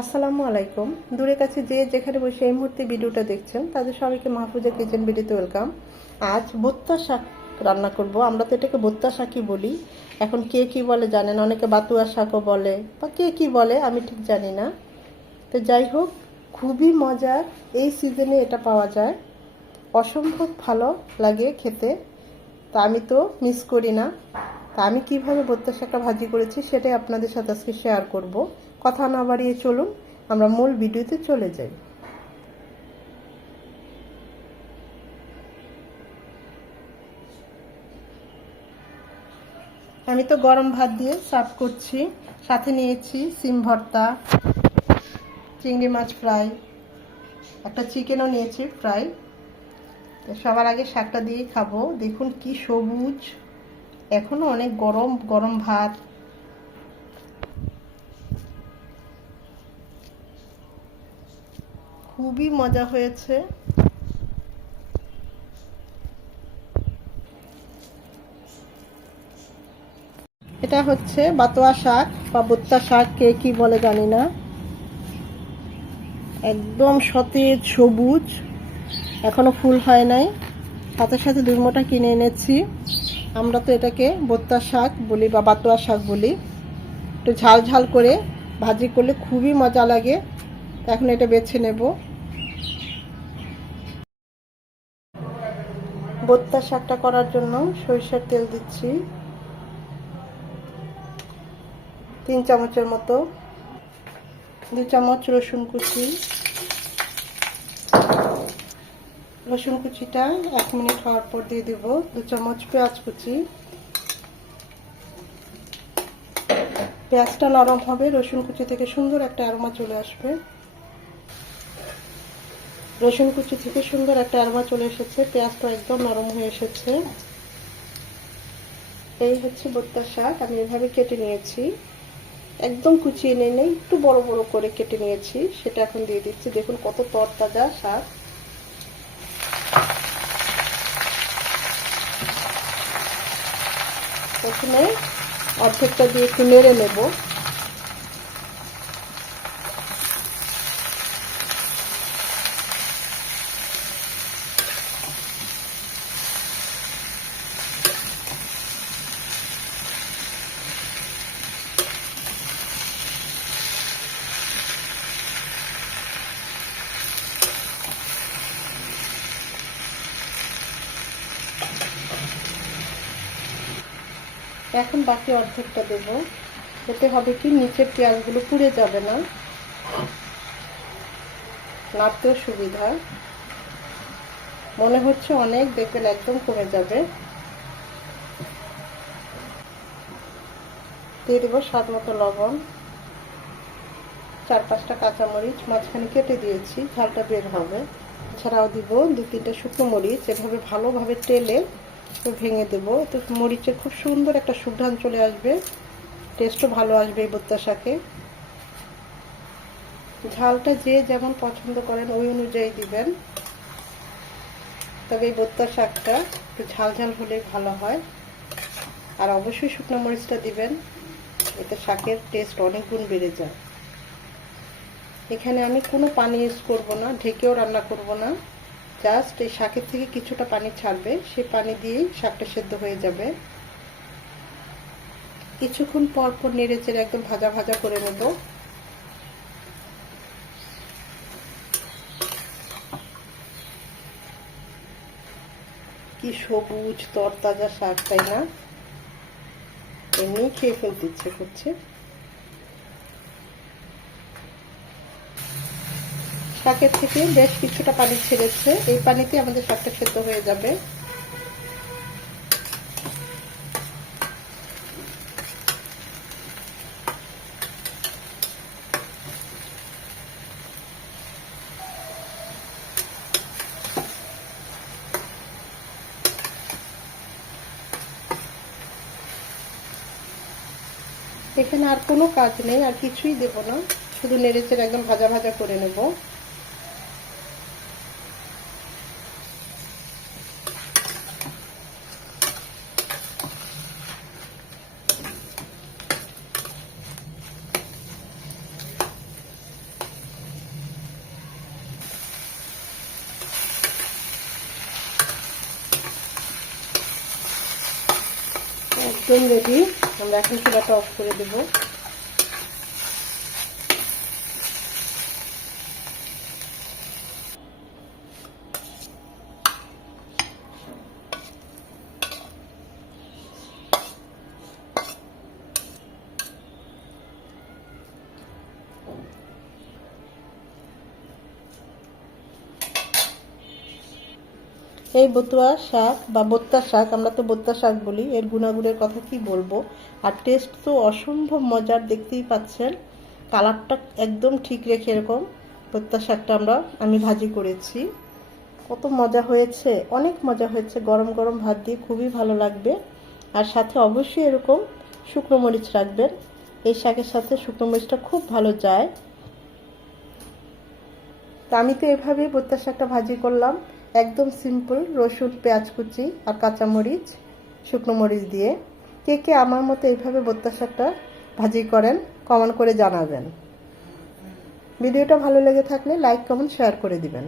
আসসালামু আলাইকুম। দূরে কাছে যে যেখানে বসে এই মুহূর্তে ভিডিওটা দেখছেন তাদের সবাইকে মাহফুজা কিচেন ভিডিওতে ওয়েলকাম। আজ ভুট্টা শাক রান্না করব। আমরা তো এটাকে ভুট্টা শাকই বলি। এখন কে কি বলে জানেন, অনেকে বাতুয়া শাকও বলে বা কে কি বলে আমি ঠিক জানি না। তো যাই হোক, খুবই মজার, এই সিজনে এটা পাওয়া যায়, অসম্ভব ভালো লাগে খেতে। তা আমি তো মিস করি না। তা আমি কিভাবে ভুট্টা শাকটা ভাজি করেছি সেটাই আপনাদের সাথে আজকে শেয়ার করব। কথা না বাড়িয়ে চলুন আমরা মূল ভিডিওতে চলে যাই। আমি তো গরম ভাত দিয়ে সার্ভ করছি। সাথে নিয়েছি সিম ভর্তা, চিংড়ি মাছ ফ্রাই, একটা চিকেনও নিয়েছি ফ্রাই। সবার আগে শাকটা দিয়ে খাবো। দেখুন কি সবুজ, এখনো অনেক গরম গরম ভাত। খুবই মজা হয়েছে। এটা হচ্ছে বাতোয়া শাক বা ভুট্টা শাক, কে কি বলে জানি না। একদম সতেজ সবুজ, এখনো ফুল হয় নাই। সাথে সাথে 2 মোটা কিনে এনেছি। আমরা তো এটাকে ভুট্টা শাক বলি বা বাতোয়া শাক বলি। একটু ঝাল ঝাল করে ভাজি করলে খুবই মজা লাগে। এখন এটা বেছে নেব। ভুট্টা শাকটা করার জন্য সরিষার তেল দিচ্ছি 3 চামচের মতো। 2 চামচ রসুন কুচি। রসুন কুচিটা 1 মিনিট হওয়ার পর দিয়ে দেব 2 চামচ পেঁয়াজ কুচি। পেঁয়াজটা নরম হবে, রসুন কুচি থেকে সুন্দর একটা অ্যারোমা চলে আসবে। রসুন কুচি থেকে সুন্দর একটা অ্যারোমা চলে এসেছে, পেঁয়াজটা একদম নরম হয়ে এসেছে। এই হচ্ছে ভুট্টা শাক, আমি এভাবে কেটে নিয়েছি। একদম কুচিয়ে নিয়ে নেই, একটু বড় বড় করে কেটে নিয়েছি, সেটা এখন দিয়ে দিচ্ছি। দেখুন কত তরতাজা শাক। প্রথমে অর্ধেকটা দিয়ে একটু নেড়ে নেব। এখন বাকি অর্ধেকটা দেব। এতে হবে কি, নিচের পেঁয়াজগুলো পুড়ে যাবে না, নাড়তেও সুবিধা। মনে হচ্ছে অনেক, দেখবেন একদম কমে যাবে। দিয়ে দেবো স্বাদ মতো লবণ, 4-5টা কাঁচামরিচ মাঝখানে কেটে দিয়েছি, ঝালটা বের হবে। এছাড়াও দিব 2-3টা শুকনো মরিচ, এভাবে ভালোভাবে তেলে ভেঙে দেবো। তো মরিচের খুব সুন্দর একটা সুঘ্রাণ চলে আসবে, টেস্টও ভালো আসবে এই ভুট্টা শাকে। ঝালটা যে যেমন পছন্দ করেন ওই অনুযায়ী দিবেন, তবে এই ভুট্টা শাকটা একটু ঝাল ঝাল হলে ভালো হয়। আর অবশ্যই শুকনো মরিচটা দিবেন, এতে শাকের টেস্ট অনেক গুণ বেড়ে যায়। এখানে আমি কোনো পানি ইউজ করব না, ঢেকেও রান্না করব না। জাস্ট এই শাকের থেকে কিছুটা পানি ছাড়বে, সেই পানি দিয়েই শাকটা সেদ্ধ হয়ে যাবে। কিছুক্ষণ পর পর নেড়ে চেড়ে একদম ভাজা ভাজা করে নেব। কি সবুজ তরতাজা শাক, তাই না? এমনি খেয়ে ফেলতে ইচ্ছে করছে। শাকের থেকে বেশ কিছুটা পানি ছেড়েছে, এই পানিতে আমাদের শাকটা সেদ্ধ হয়ে যাবে। এখানে আর কোনো কাজ নেই, আর কিছুই দেব না, শুধু নেড়েচেড়ে একদম ভাজা ভাজা করে নেব। একদম রেডি। আমরা এখন চুলাটা অফ করে দেব। এই বতুয়া শাক বা বত্তা শাক, আমরা তো বত্তা শাক বলি, এর গুণাগুণের কথা কি বলবো। আর টেস্ট তো অসম্ভব মজার, দেখতেই পাচ্ছেন। কালারটা একদম ঠিক রেখে এরকম বত্তা শাকটা আমি ভাজি করেছি। কত মজা হয়েছে, অনেক মজা হয়েছে। গরম গরম ভাত দিয়ে খুবই ভালো লাগবে। আর সাথে অবশ্যই এরকম শুকনো মরিচ রাখবেন। এই শাকের সাথে শুকনো মরিচটা খুব ভালো যায়। তা আমি তো এভাবেই বত্তা শাকটা ভাজি করলাম, একদম সিম্পল, রসুন, পেঁয়াজ কুচি আর কাঁচামরিচ, শুকনো মরিচ দিয়ে। কে কে আমার মতো এইভাবে বত্তা শাকটা ভাজি করেন কমেন্ট করে জানাবেন। ভিডিওটা ভালো লেগে থাকলে লাইক, কমেন্ট, শেয়ার করে দিবেন।